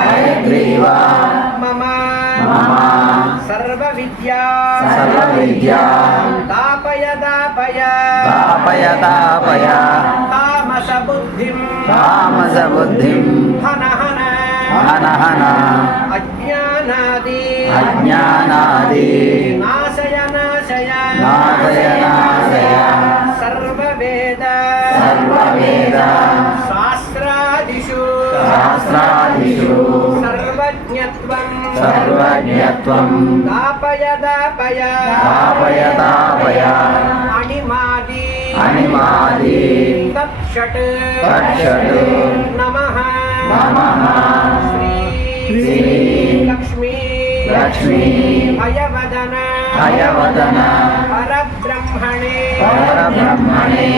हयग्रीव मम मम सर्वविद्या दापय तापय तामसबुद्धिं हन हन अज्ञानादि नाशय सर्ववेद शास्त्रादिषु सर्वज्ञत्वं दापय अणिमादि तत्षट् नमः श्री लक्ष्मी हयवदन परब्रह्मणे